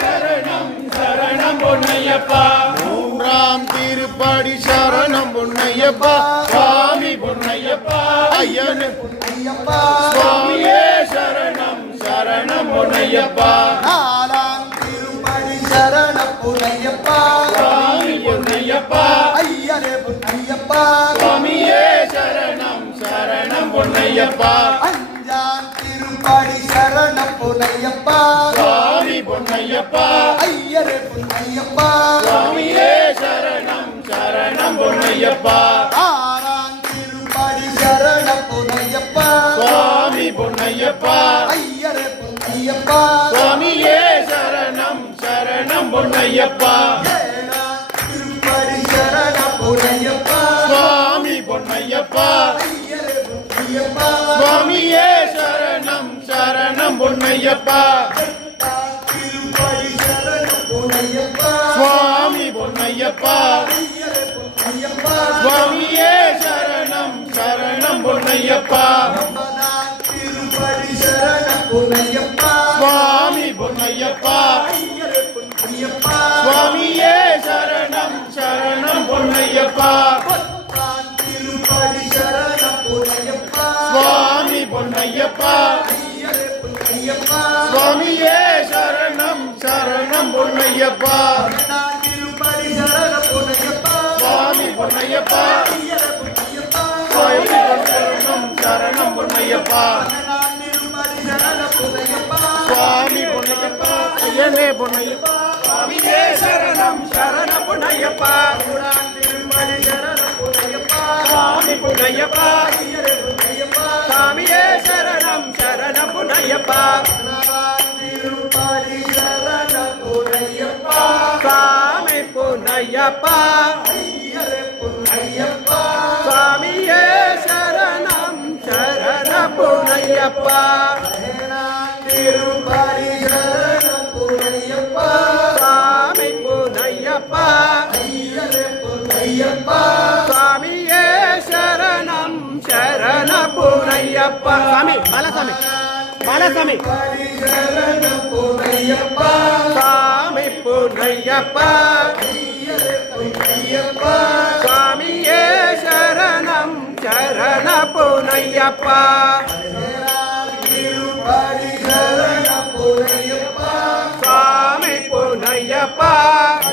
சரணம் சரணம் பொன்னையப்பா. மூன்றாம் திருப்படி சரணம் பொன்னையப்பா. சுவாமி பொன்னையப்பா ஐயனே பொன்னையப்பா. சுவாமியே சரணம் சரணம் பொன்னையப்பா. நாலாம் திருப்படி சரணம் பொன்னையப்பா. சுவாமி பொன்னையப்பா ஐயனே பொன்னையப்பா. சுவாமியே சரணம் சரணம் பொன்னையப்பா. அஞ்சாம் திருப்படி சரணம் பொன்னையப்பா. சுவாமி பொன்னையப்பா ஐயனே பொன்னையப்பா. சுவாமியே சரணம் சரணம் பொன்னையப்பா. ஆறாம் திருப்படி சரணம் பொன்னையப்பா. சுவாமி பொன்னையப்பா ஐயனே பொன்னையப்பா. சுவாமியே சரணம் சரணம் பொன்னையப்பா. ஏழாம் திருப்படி சரணம் பொன்னையப்பா. சுவாமி பொன்னையப்பா ஐயனே பொன்னையப்பா. சுவாமியே சரணம் சரணம் பொன்னையப்பா. எட்டாம் திருப்படி சரணம் பொன்னையப்பா. சுவாமி பொன்னையப்பா ஐயனே பொன்னையப்பா. சுவாமியே சரணம் சரணம் பொன்னையப்பா. ஒன்பதாம் திருப்படி சரணம் பொன்னையப்பா. சுவாமி பொன்னையப்பா ஐயனே பொன்னையப்பா. சுவாமியே சரணம் சரணம் பொன்னையப்பா. பத்தாம் திருப்படி சரணம் பொன்னையப்பா. சுவாமி பொன்னையப்பா ஐயனே பொன்னையப்பா. சுவாமியே சரணம் சரணம் பொன்னையப்பா. பன்னெண்டாம் திருப்படி சரணம் பொன்னையப்பா. சுவாமி பொன்னையப்பா ஐயனே பொன்னையப்பா. சுவாமி சரணம் சரணம் பொன்னையப்பா. பன்னெண்டாம் திருப்படி சரணம் பொன்னையப்பா. சுவாமி பொன்னையப்பா ஐயனே பொன்னையப்பா. சுவாமியே சரணம் சரணம் பொன்னையப்பா. மூணாம் திருப்படி சரணம் பொன்னையப்பா. சுவாமி பொன்னையப்பா ஐயனே பொன்னையப்பா. சுவாமியே சரணம் சரணம் பொன்னையப்பா. நாலாம் திருப்படி சரணம் பொன்னையப்பா. சுவாமி பொன்னையப்பா ஐயனே பொன்னையப்பா. சுவாமியே சரணம் சரண பொன்னையப்பா. ஏழாம் திருப்படி சரணம் பொன்னையப்பா. சுவாமி பொன்னையப்பா ஐயனே பொன்னையப்பா. சுவாமியே சரணம் சரண பொன்னையப்பா. சாமி பாலசாமி பாலசாமி திருப்படி சரணம் பொன்னையப்பா. சுவாமி பொன்னையப்பா ஐயனே பொன்னையப்பா. சுவாமியே சரணம் சரண பொன்னையப்பா. ஏழாம் திருப்படி சரணம் பொன்னையப்பா. சுவாமி பொன்னையப்பா